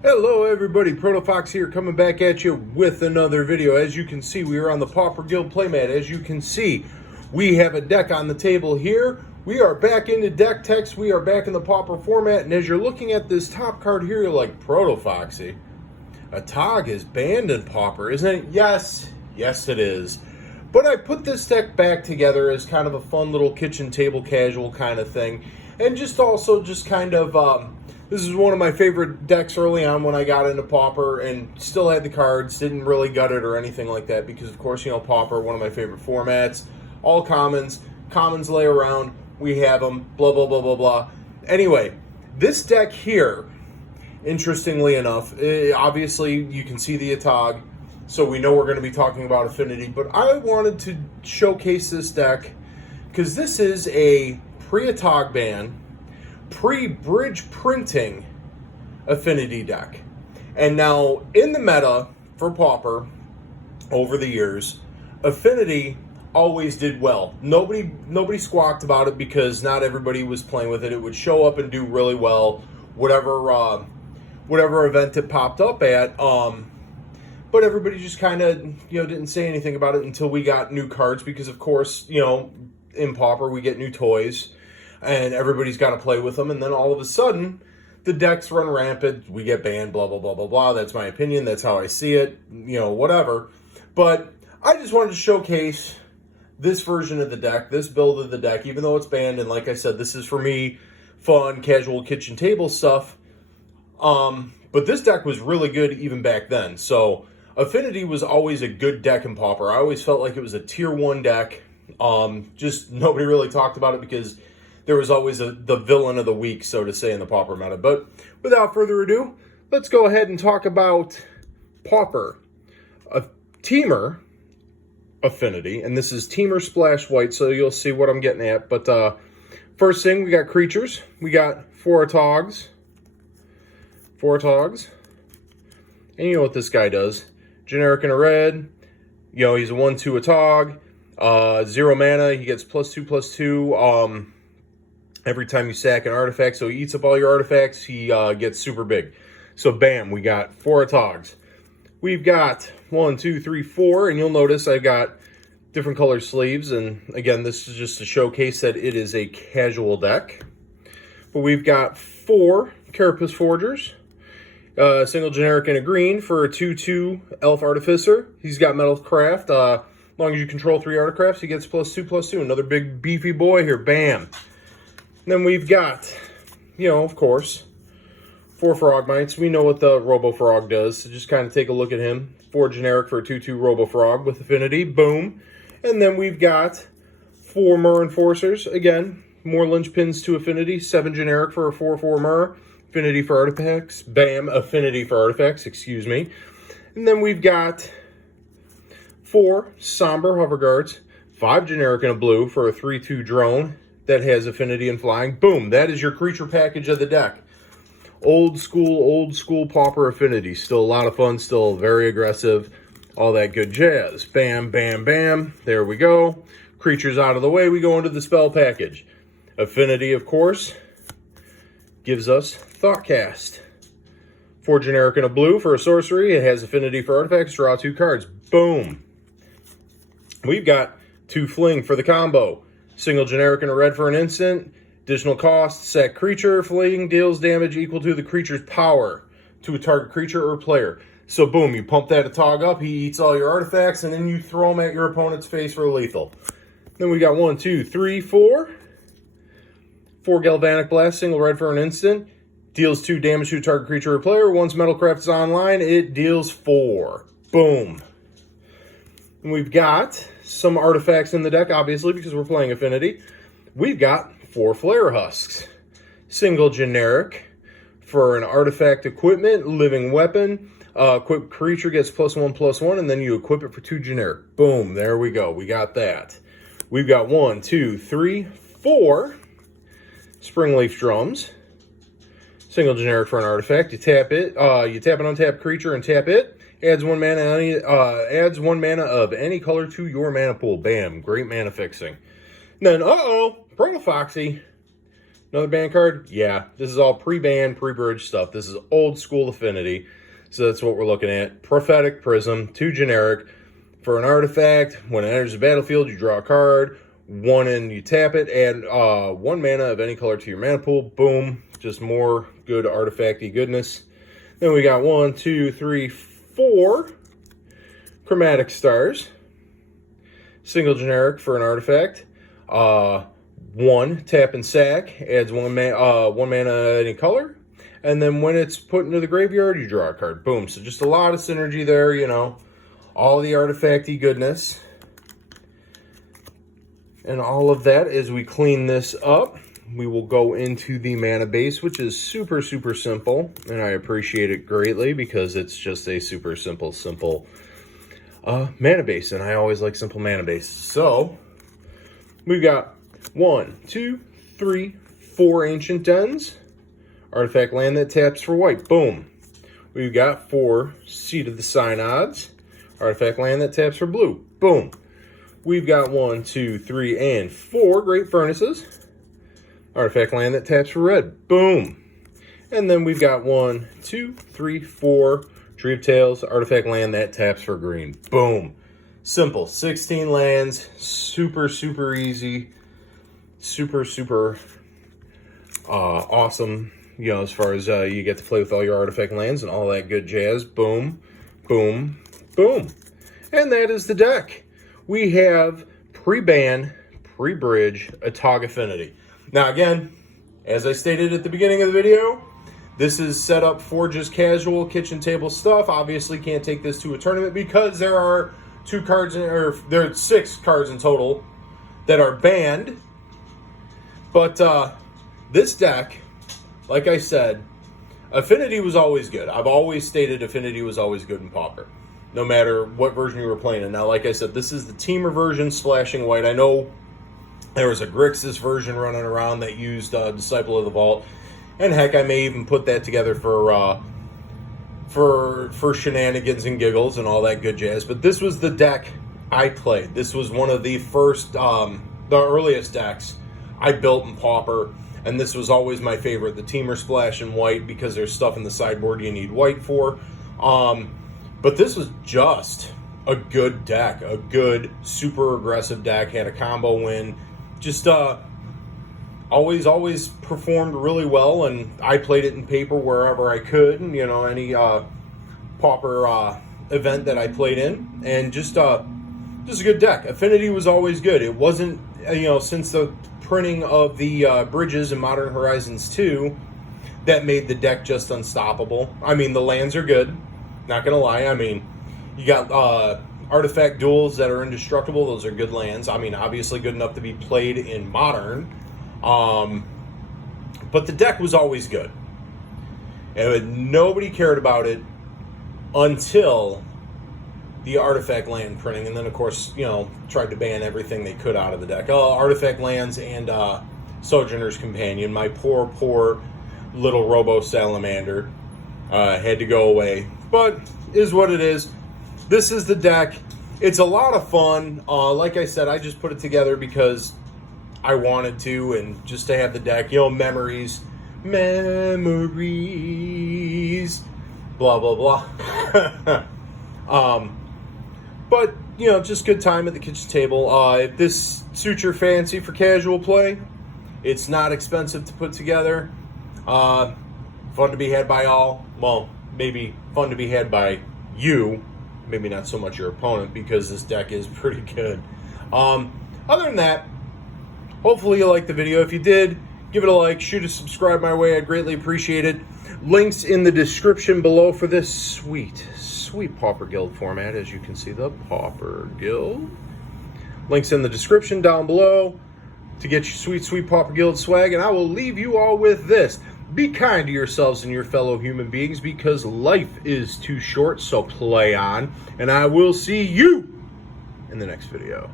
Hello everybody, ProtoFox here, coming back at you with another video. As you can see, we are on the Pauper Guild playmat. As you can see, we have a deck on the table here. We are back into deck text. We are back in the Pauper format. And as you're looking at this top card here, you're like, ProtoFoxy, a Tog is banned in Pauper, isn't it? Yes, it is. But I put this deck back together as kind of a fun little kitchen table casual kind of thing. And just also just kind of... this is one of my favorite decks early on when I got into Pauper and still had the cards, didn't really gut it or anything like that because, of course, you know, Pauper, one of my favorite formats. All commons lay around, we have them, blah, blah, blah, blah, blah. Anyway, this deck here, interestingly enough, obviously you can see the Atog, so we know we're going to be talking about Affinity, but I wanted to showcase this deck because this is a pre-Atog ban, pre-bridge printing Affinity deck. And now in the meta for Pauper over the years, Affinity always did well. Nobody squawked about it because not everybody was playing with it. It would show up and do really well whatever event it popped up at. But everybody just kind of, didn't say anything about it until we got new cards because, of course, in Pauper we get new toys and everybody's got to play with them, and then all of a sudden, the decks run rampant, we get banned, blah, blah, blah, blah, blah. That's my opinion, that's how I see it, whatever. But I just wanted to showcase this version of the deck, this build of the deck, even though it's banned, and like I said, this is for me, fun, casual kitchen table stuff. But this deck was really good even back then. So, Affinity was always a good deck in Pauper. I always felt like it was a tier 1 deck. Just nobody really talked about it because there was always the villain of the week, so to say, in the Pauper meta. But without further ado, let's go ahead and talk about Pauper. A Teamer Affinity, and this is Teamer Splash White, so you'll see what I'm getting at. But first thing, we got creatures. We got four Togs. And you know what this guy does. Generic in a red. He's a 1/2 Atog. 0 mana, he gets +2/+2. Every time you sack an artifact, so he eats up all your artifacts, he gets super big. So bam, we got 4 Atogs. We've got 1, 2, 3, 4, and you'll notice I've got different colored sleeves, and again, this is just to showcase that it is a casual deck. But we've got 4 Carapace Forgers, single generic in a green for a 2/2 Elf Artificer. He's got Metal Craft. As long as you control 3 artifacts, he gets +2/+2. Another big beefy boy here, bam. Then we've got, of course, 4 Frogmites. We know what the Robo Frog does, so just kind of take a look at him. 4 generic for a 2/2 Robo Frog with Affinity, boom. And then we've got 4 Myr Enforcers. Again, more linchpins to Affinity. 7 generic for a 4/4 Myr. Affinity for artifacts, bam, Affinity for artifacts, excuse me. And then we've got 4 Somber Hover Guards. 5 generic in a blue for a 3/2 Drone that has Affinity and Flying. Boom, that is your creature package of the deck. Old school Pauper Affinity. Still a lot of fun, still very aggressive, all that good jazz. Bam, bam, bam, there we go. Creatures out of the way, we go into the spell package. Affinity, of course, gives us Thoughtcast. 4 generic in a blue for a sorcery. It has Affinity for artifacts, draw 2 cards. Boom. We've got 2 Fling for the combo. Single generic in a red for an instant. Additional cost, sack creature. Fling deals damage equal to the creature's power to a target creature or player. So boom, you pump that Atog up, he eats all your artifacts, and then you throw them at your opponent's face for lethal. Then we got 1, 2, 3, 4. 4 Galvanic Blast, single red for an instant. Deals 2 damage to a target creature or player. Once Metalcraft is online, it deals 4. Boom. And we've got some artifacts in the deck, obviously, because we're playing Affinity. We've got 4 Flare Husks. Single generic for an artifact equipment, living weapon. Equipped creature gets +1/+1, and then you equip it for 2 generic. Boom, there we go. We got that. We've got 1, 2, 3, 4 Springleaf Drums. Single generic for an artifact. You tap it. You tap an untapped creature and tap it. Adds 1 mana. Adds 1 mana of any color to your mana pool. Bam! Great mana fixing. And then, ProtoFoxy Another banned card? Yeah, this is all pre-ban, pre-bridge stuff. This is old school Affinity. So that's what we're looking at. Prophetic Prism, 2 generic. For an artifact, when it enters the battlefield, you draw a card. 1 and you tap it. Add 1 mana of any color to your mana pool. Boom. Just more good artifacty goodness. Then we got 1, 2, 3, 4 Chromatic Stars. Single generic for an artifact. 1 tap and sack. Adds 1 mana any color. And then when it's put into the graveyard, you draw a card. Boom. So just a lot of synergy there, you know. All the artifacty goodness. And all of that, as we clean this up, we will go into the mana base, which is super, super simple. And I appreciate it greatly because it's just a super simple mana base. And I always like simple mana bases. So, we've got 1, 2, 3, 4 Ancient Dens. Artifact land that taps for white. Boom. We've got 4 Seat of the Synods. Artifact land that taps for blue. Boom. We've got 1, 2, 3, and 4 Great Furnaces. Artifact land that taps for red. Boom. And then we've got 1, 2, 3, 4 Tree of Tales. Artifact land that taps for green. Boom. Simple. 16 lands. Super, super easy. Super, super awesome. You know, as far as you get to play with all your artifact lands and all that good jazz. Boom, boom, boom. And that is the deck. We have pre-ban, pre-bridge, a Tog Affinity. Now again, as I stated at the beginning of the video, this is set up for just casual kitchen table stuff. Obviously can't take this to a tournament because there are 6 cards in total that are banned. But this deck, like I said, Affinity was always good. I've always stated Affinity was always good in Pauper, no matter what version you were playing in. Now, like I said, this is the Teamer version, splashing white. I know there was a Grixis version running around that used Disciple of the Vault, and heck, I may even put that together for shenanigans and giggles and all that good jazz. But this was the deck I played. This was one of the first, the earliest decks I built in Pauper. And this was always my favorite, the Teamer Splash in white, because there's stuff in the sideboard you need white for. But this was just a good deck, a good, super aggressive deck, had a combo win. Just always performed really well, and I played it in paper wherever I could, and, you know, any Pauper event that I played in. And just a good deck. Affinity was always good. It wasn't, you know, since the printing of the bridges in Modern Horizons 2 that made the deck just unstoppable. I mean, the lands are good, not gonna lie. I mean, you got artifact duels that are indestructible. Those are good lands. I mean, obviously good enough to be played in Modern, but the deck was always good, and nobody cared about it until the artifact land printing, and then of course, you know, tried to ban everything they could out of the deck. Artifact lands and Sojourner's Companion, my poor little Robo Salamander, had to go away. But is what it is. This is the deck. It's a lot of fun. Like I said, I just put it together because I wanted to, and just to have the deck, you know, memories, blah blah blah. But, you know, just good time at the kitchen table. If this suits your fancy for casual play, it's not expensive to put together. Fun to be had by all. Well, maybe fun to be had by you. Maybe not so much your opponent, because this deck is pretty good. Other than that, hopefully you liked the video. If you did, give it a like, shoot a subscribe my way. I'd greatly appreciate it. Links in the description below for this sweet Pauper Guild format. As you can see, the Pauper Guild. Links in the description down below to get your sweet Pauper Guild swag. And I will leave you all with this. Be kind to yourselves and your fellow human beings, because life is too short, so play on. And I will see you in the next video.